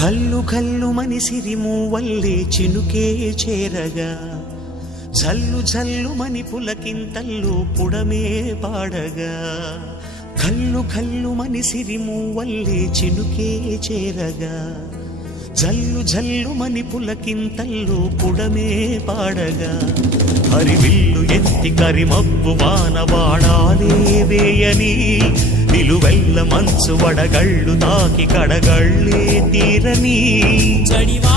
కల్లు కల్లు మనిసిరి మూవల్లే చినుకే చేరగా జల్లు జల్లు మని పులకింతల్లు పుడమే పాడగా కల్లు కల్లు మనిసిరి మూవల్లే చినుకే చేరగా జల్లు జల్లు మని పులకింతల్లు పుడమే పాడగా హరివిల్లు ఎత్తి కరిమబ్బు వానవాడాలే వేయని నిలువెల్ల మంచు వడగళ్ళు తాకి కడగళ్ళే తీరని చడివా